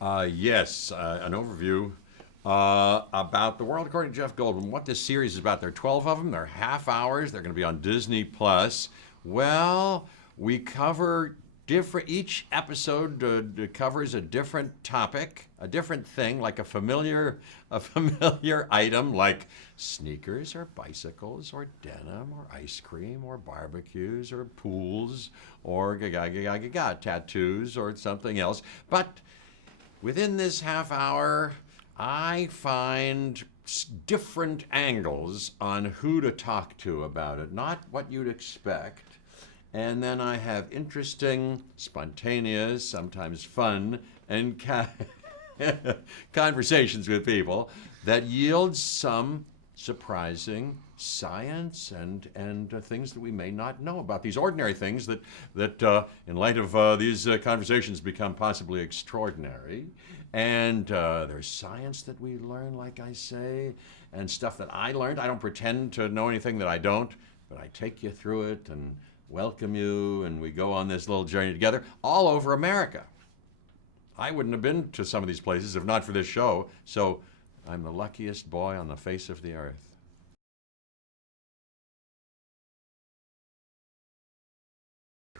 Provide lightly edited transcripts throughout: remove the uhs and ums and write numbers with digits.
Yes, an overview about the world according to Jeff Goldblum. What this series is about. There are 12 of them. They're half hours. They're going to be on Disney Plus. Well, we cover different. Each episode covers a different topic, a different thing, like a familiar item, like sneakers or bicycles or denim or ice cream or barbecues or pools or tattoos or something else. But within this half hour, I find different angles on who to talk to about it, not what you'd expect. And then I have interesting, spontaneous, sometimes fun, and conversations with people that yield some surprising science and things that we may not know about. These ordinary things that in light of these conversations, become possibly extraordinary. And there's science that we learn, like I say, and stuff that I learned. I don't pretend to know anything that I don't, but I take you through it and welcome you, and we go on this little journey together all over America. I wouldn't have been to some of these places if not for this show, so I'm the luckiest boy on the face of the earth.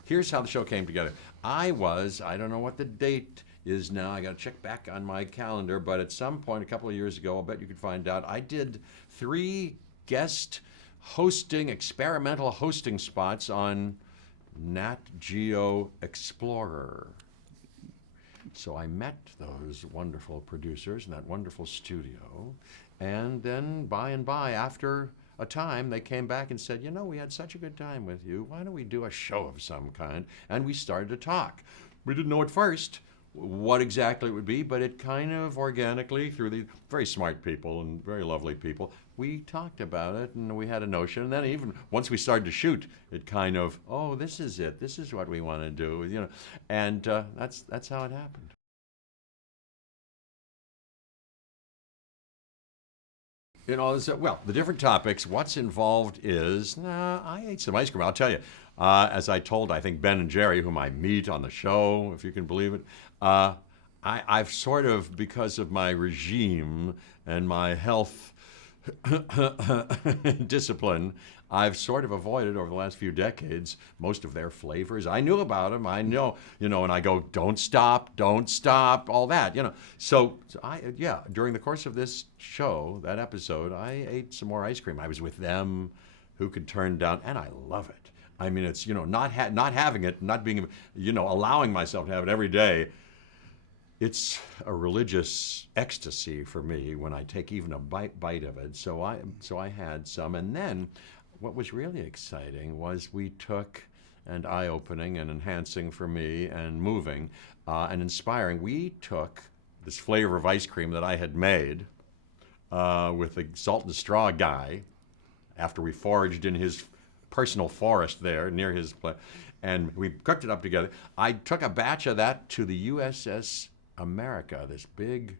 Here's how the show came together. I don't know what the date is now. I got to check back on my calendar, but at some point a couple of years ago, I'll bet you could find out, I did 3 guest experimental hosting spots on Nat Geo Explorer. So I met those wonderful producers in that wonderful studio, and then by and by, after a time, they came back and said, we had such a good time with you. Why don't we do a show of some kind? And we started to talk. We didn't know at first what exactly it would be, but it kind of organically, through the very smart people and very lovely people, we talked about it and we had a notion. And then even once we started to shoot, it kind of, oh, this is it. This is what we want to do, and that's how it happened. The different topics, what's involved is, I ate some ice cream, I'll tell you. As I told, I think, Ben and Jerry, whom I meet on the show, if you can believe it, I've sort of, because of my regime and my health discipline, I've sort of avoided over the last few decades most of their flavors. I knew about them. I know, and I go, don't stop, all that, So during the course of this show, that episode, I ate some more ice cream. I was with them, who could turn down, and I love it. I mean, it's, not having it, not being, allowing myself to have it every day. It's a religious ecstasy for me when I take even a bite of it. So I had some, and then what was really exciting was we took, and eye-opening and enhancing for me and moving and inspiring, we took this flavor of ice cream that I had made with the salt and straw guy after we foraged in his personal forest there near his place, and we cooked it up together. I took a batch of that to the USS America, this big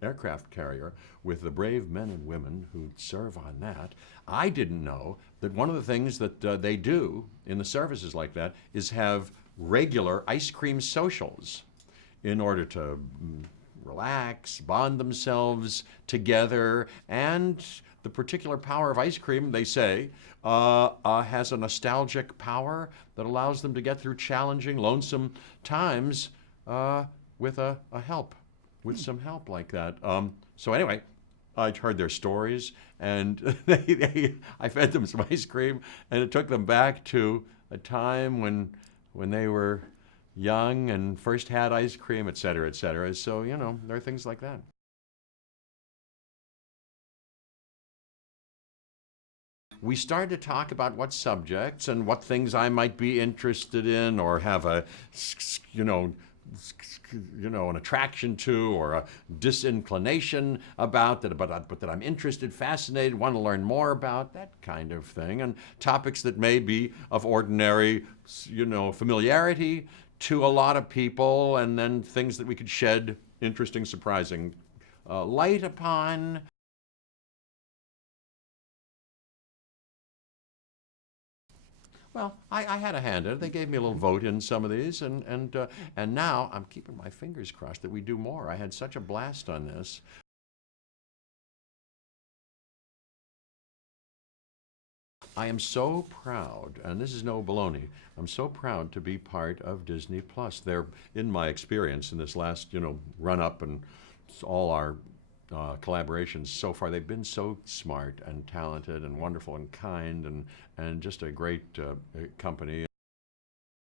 aircraft carrier with the brave men and women who serve on that. I didn't know that one of the things that they do in the services like that is have regular ice cream socials in order to relax, bond themselves together, and the particular power of ice cream, they say, has a nostalgic power that allows them to get through challenging, lonesome times with some help like that. So anyway, I heard their stories, and I fed them some ice cream, and it took them back to a time when they were young and first had ice cream, et cetera, et cetera. So, there are things like that. We started to talk about what subjects and what things I might be interested in or have a, an attraction to or a disinclination about, but that I'm interested, fascinated, want to learn more about, that kind of thing. And topics that may be of ordinary, familiarity to a lot of people, and then things that we could shed interesting, surprising light upon. Well, I had a hand in it. They gave me a little vote in some of these, and now I'm keeping my fingers crossed that we do more. I had such a blast on this. I am so proud, and this is no baloney. I'm so proud to be part of Disney Plus. They're, in my experience, in this last run up and all our collaborations so far, they've been so smart and talented and wonderful and kind and just a great company.